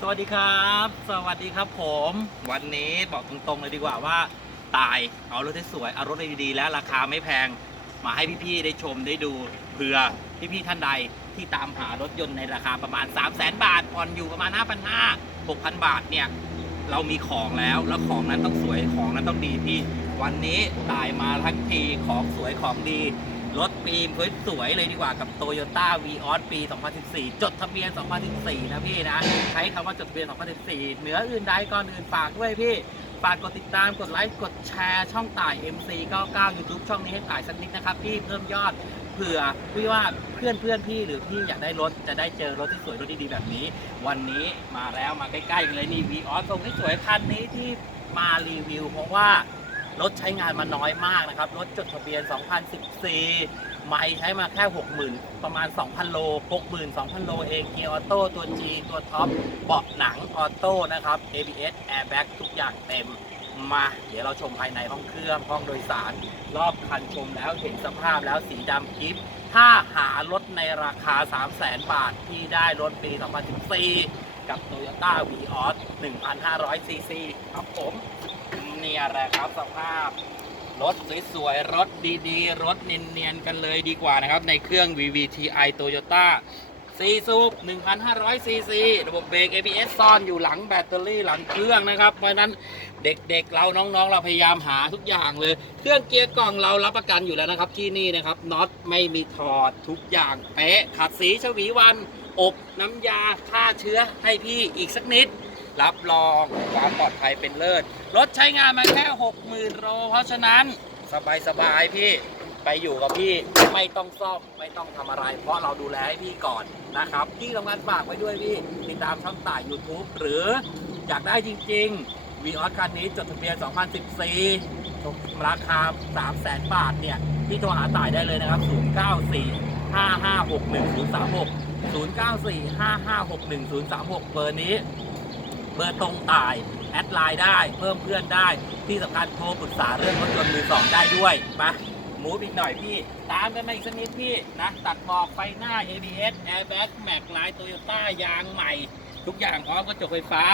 สวัสดีครับ สวัสดีครับผม วันนี้บอกตรงๆเลยดีกว่าว่า ตายเอารถที่สวยเอารถดีๆแล้วราคาไม่แพง มาให้พี่ๆได้ชมได้ดูเผื่อพี่ๆท่านใดที่ตามหารถยนต์ในราคาประมาณ 3 0 0 0 0 0 บาทผ่อนอยู่ประมาณ 5 5 0 0 6,000 บาทเนี่ย เรามีของแล้วแล้วของนั้นต้องสวยของนั้นต้องดีพี่ วันนี้ตายมาทั้งทีของสวยของดี รถปีมสวยเลยดีกว่ากับ Toyota v ีออสปี 2014 จดทะเบียน 2014 นะพี่นะ ใช้คำว่าจดทะเบียน 2014 เหนืออื่นใดก่อนอื่นฝากด้วยพี่ ฝากกดติดตามกดไลค์กดแชร์ช่องต่าย MC99 YouTube ช่องนี้ให้ต่ายสักนิดนะครับ พี่เพิ่มยอดเผื่อพี่ว่าเพื่อนเพื่อนพี่หรือพี่อยากได้รถจะได้เจอรถที่สวยรถดีๆแบบนี้ วันนี้มาแล้วมาใกล้ๆกันเลยนี่ v ีออสตรงที่สวยคันนี้ที่มารีวิว เพราะว่า รถใช้งานมาน้อยมากนะครับ รถจดทะเบียน 2014 ไม่ใช้มาแค่ 60,000 ประมาณ 2,000 โล 60,000 2,000 โลเอง เกียร์ออโต้ ตัว G ตัวท็อป เบาะหนังออโต้นะครับ ABS Airbag ทุกอย่างเต็ม มา เดี๋ยวเราชมภายในห้องเครื่อง ห้องโดยสาร รอบคันชมแล้วเห็นสภาพแล้วสีดำกิฟถ้าหารถในราคา 300,000 บาทที่ได้รถปี 2014 กับ Toyota v ีออส1,500ซีซีครับผม นี่ยแหละครับสภาพ รถสวยๆ รถดีๆ รถเนียนๆ กันเลยดีกว่านะครับ ในเครื่อง VVTi Toyota 4สูบ1,500 ซีซี ระบบเบรก ABS ซ่อนอยู่หลังแบตเตอรี่หลังเครื่องนะครับ เพราะนั้นเด็กๆ เราน้องๆ เราพยายามหาทุกอย่างเลย เครื่องเกียร์กล่องเรารับประกันอยู่แล้วนะครับที่นี่นะครับ น็อตไม่มีถอดทุกอย่างเป๊ะ ขัดสีฉวีวัน อบน้ำยาฆ่าเชื้อให้พี่อีกสักนิด รับรองความปลอดภัยเป็นเลิศ รถใช้งานมาแค่ 60,000โลเพราะฉะนั้นสบายสบายๆพี่ไปอยู่กับพี่ไม่ต้องซ่อมไม่ต้องทำอะไร เพราะเราดูแลให้พี่ก่อนนะครับที่สำคัญฝากไว้ด้วยพี่ ติดตามช่องต่าย YouTube หรืออยากได้จริงๆวีออสคันนี้จดทะเบียน 2014 ราคา 300,000 บาทเนี่ย ที่โทรหาต่ายได้เลยนะครับ 094 5561 036 094 5561 036 เบอร์นี้ บอร์ตรงต่าย แอดไลน์ได้ เพิ่มเพื่อนได้ ที่สำคัญโทรปรึกษาเรื่องรถยนต์มือสองได้ด้วยไปมูฟอีกหน่อยพี่ ตามกันมาอีกสักนิดพี่นะ ตัดบอกไฟหน้า ABS Airbag แม็กไลาย Toyota ยางใหม่ ทุกอย่างพร้อมกระจกไฟฟ้า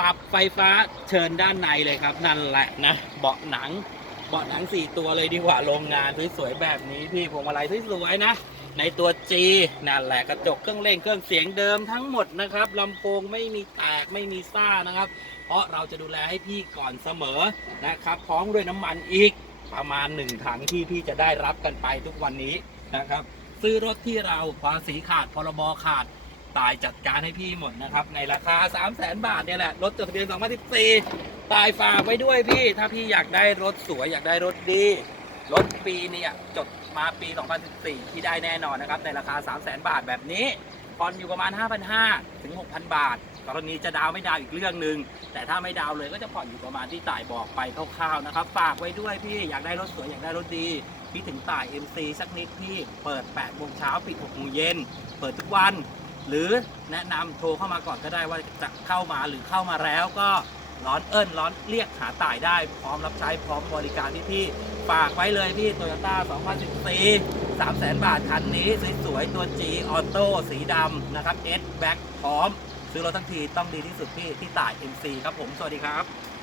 ปรับไฟฟ้าเชิญด้านในเลยครับ นั่นแหละนะ เบาะหนัง เบาะหนัง4ตัวเลยดีกว่าโรงงานสวยๆแบบนี้พี่พวงมาลัยสวยๆนะ ในตัว G นั่นแหละกระจกเครื่องเล่นเครื่องเสียงเดิมทั้งหมดนะครับลำโพงไม่มีแตกไม่มีซ่านะครับ เพราะเราจะดูแลให้พี่ก่อนเสมอนะครับ พร้อมด้วยน้ำมันอีกประมาณหนึ่งถังที่พี่จะได้รับกันไปทุกวันนี้นะครับ ซื้อรถที่เราภาษีขาดพรบขาด ตายจัดการให้พี่หมดนะครับ ในราคา 3 0 0 0 0 0บาทเนี่ยแหละ รถจดทะเบียน2014ตายฝากไว้ด้วยพี่ ถ้าพี่อยากได้รถสวย อยากได้รถดี รถปีเนี้จดมาปี 2014 ที่ได้แน่นอนนะครับ ในราคา 3 0 0 0 0 0บาทแบบนี้ผ่อนอยู่ประมาณ 5,500 ถึง 6,000 บาท กรณีจะดาวไม่ดาวอีกเรื่องหนึ่ง แต่ถ้าไม่ดาวเลยก็จะผ่อนอยู่ประมาณที่ต่ายบอกไปคร่าวๆนะครับ ฝากไว้ด้วยพี่ อยากได้รถสวย อยากได้รถดีพี่ถึงต่าย MC สักนิดพี่ เปิด8โมงเช้าปิด6โมงเย็น เปิดทุกวัน หรือแนะนำโทรเข้ามาก่อนก็ได้ว่าจะเข้ามาหรือเข้ามาแล้วก็ร้อนเอิ้นร้อนเรียกหาต่ายได้พร้อมรับใช้พร้อมบริการที่พี่ฝากไว้เลยพี่โตโยต้า2014 3 0 0 0 0บาทคันนี้สวยๆตัว G ออโต้สีดำนะครับ S Back พร้อม ซื้อรถทั้งทีต้องดีที่สุดที่ที่ต่าย MC ครับผม สวัสดีครับ